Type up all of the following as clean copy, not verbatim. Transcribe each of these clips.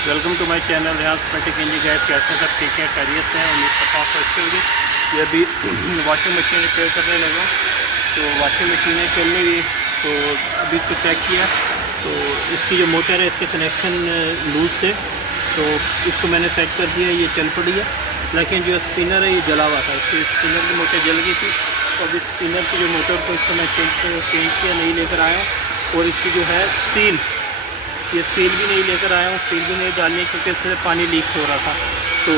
Welcome to my channel Riyaz पेटिक इंजी गैस। कैसे सब ठीक है, खैरियत से हैं? उम्मीद करता हूँ अच्छी होगी। ये अभी वॉशिंग मशीन रिपेयर करने लगा, तो वॉशिंग मशीनें चल नहीं रही, तो अभी इसको चेक किया तो इसकी जो मोटर है इसके कनेक्शन लूज थे, तो इसको मैंने सेट कर दिया। ये चल पड़ी है, लेकिन जो स्पिनर है ये जला हुआ था, इसकी स्पिनर की मोटर जल गई थी। तो अभी स्पिनर की जो मोटर को इसको मैं चेंज किया, नहीं लेकर आया। और इसकी जो है सील, ये सील भी नहीं लेकर आया हूँ, सील भी नहीं डालनी क्योंकि इससे पानी लीक हो रहा था। तो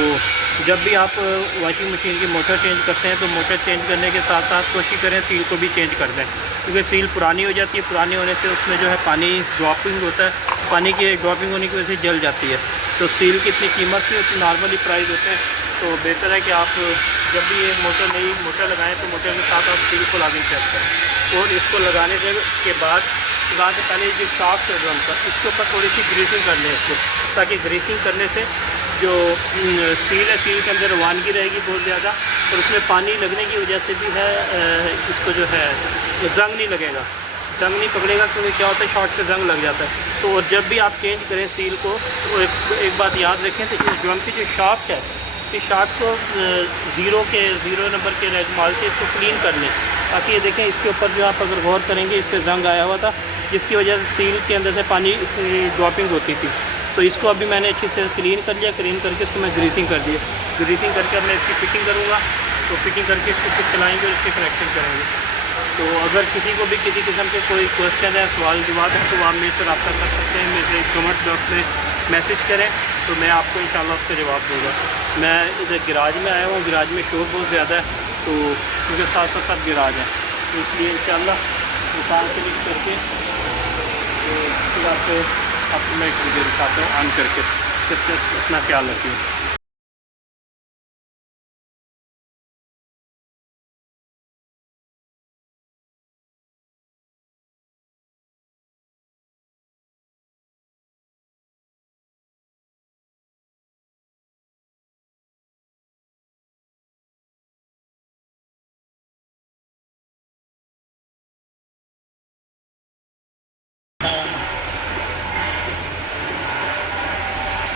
जब भी आप वॉशिंग मशीन की मोटर चेंज करते हैं तो मोटर चेंज करने के साथ साथ कोशिश करें सील को भी चेंज कर दें, क्योंकि सील पुरानी हो जाती है। पुरानी होने से उसमें जो है पानी ड्रॉपिंग होता है, पानी की ड्रॉपिंग होने की वजह से जल जाती है। तो सील की इतनी कीमत से उतनी नॉर्मली प्राइस होते हैं, तो बेहतर है कि आप जब भी ये नई मोटर लगाएँ तो मोटर के साथ आप सील को लाजमी चेक करें। और इसको लगाने के बाद लगाने से पहले जो शाफ्ट है ड्रम का, इसके ऊपर थोड़ी सी ग्रीसिंग कर लें इसको, ताकि ग्रीसिंग करने से जो सील है, सील के अंदर रवानगी रहेगी बहुत ज़्यादा, और उसमें पानी लगने की वजह से भी है इसको जो है जंग नहीं लगेगा, जंग नहीं पकड़ेगा। क्योंकि क्या होता है, शॉर्ट से जंग लग जाता है। तो और जब भी आप चेंज करें सील को, तो एक बात याद रखें, तो इस ड्रम की जो शाफ्ट है, इस शाफ्ट को ज़ीरो नंबर के रेगमाल से इसको क्लीन कर लें, ताकि ये देखें इसके ऊपर जो आप अगर गौर करेंगे इस पर जंग आया हुआ था, जिसकी वजह से सील के अंदर से पानी ड्रॉपिंग होती थी। तो इसको अभी मैंने अच्छी से क्लीन कर लिया, क्लीन करके इसको मैं ग्रीसिंग कर दिया। ग्रीसिंग करके अब मैं इसकी फिटिंग करूँगा, तो फिटिंग करके इसको फिर चलाएँगे और इसकी कनेक्शन करेंगे। तो अगर किसी को भी किसी किस्म के कोई क्वेश्चन है, सवाल जवाब है, तो आप मेरे से रब्ता कर सकते हैं, मेरे कमेंट बॉक्स में मैसेज करें, तो मैं आपको इंशाल्लाह उसका जवाब दूँगा। मैं इधर गिराज में आया हूँ, गिराज में शोर बहुत ज़्यादा है, तो क्योंकि साथ साथ गिराज है, तो इसलिए इंशाल्लाह दुकान से लिख करके तो फिर आपको मैं एक वीडियो दिखाता हूँ ऑन करके, सबसे अपना ख्याल रखिए।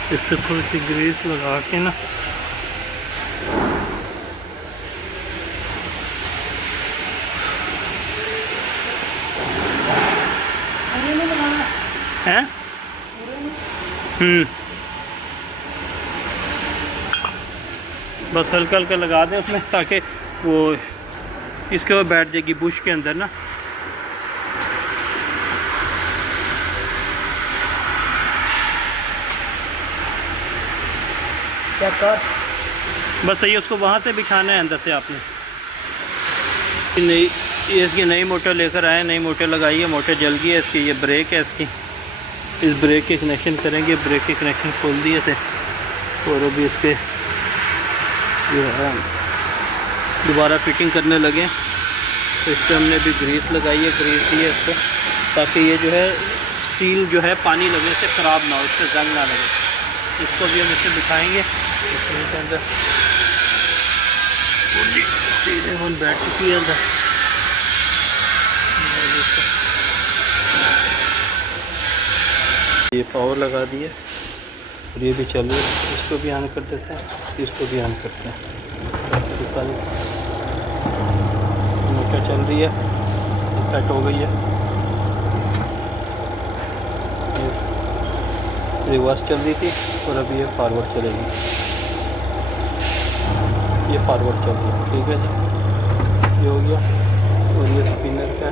इस पर थोड़ी सी ग्रीस लगा के ना, है बस हल्का हल्का लगा दें उसमें, ताकि वो इसके ऊपर बैठ जाएगी बुश के अंदर ना। क्या कर बस सही, उसको वहाँ से बिछाना है अंदर से आपने। नई इसकी नई मोटर लेकर आए, नई मोटर लगाई है, मोटर जल गई है इसकी। ये ब्रेक है इसकी, इस ब्रेक के कनेक्शन करेंगे, ब्रेक के कनेक्शन खोल दिए थे, और अभी इसके जो है दोबारा फिटिंग करने लगे। तो इस पर हमने भी ग्रीस लगाई है, ग्रीस दी है इस पर, ताकि ये जो है सील जो है पानी लगने से ख़राब ना हो, इस पर जंग ना लगे। इसको भी हम इससे बिठाएँगे के अंदर, सील बैठ चुकी है अंदर। ये पावर लगा दिया और ये भी चल रही है, इसको भी ऑन कर देते हैं, इसको भी ऑन करते हैं। मोटर चल रही है, ये सेट हो गई है। ये रिवर्स चल रही थी और अभी ये फॉरवर्ड चलेगी, ये फॉरवर्ड चल रही है। ठीक है जी, ये हो गया। और ये स्पिनर का,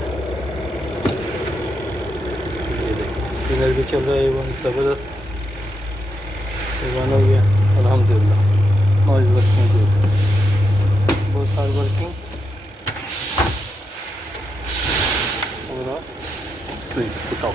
ये देखिए स्पिनर भी चल रहा है, वन ज़बरदस्त वन हो गया अल्हम्दुलिल्लाह। All working good, both are working overall. बताओ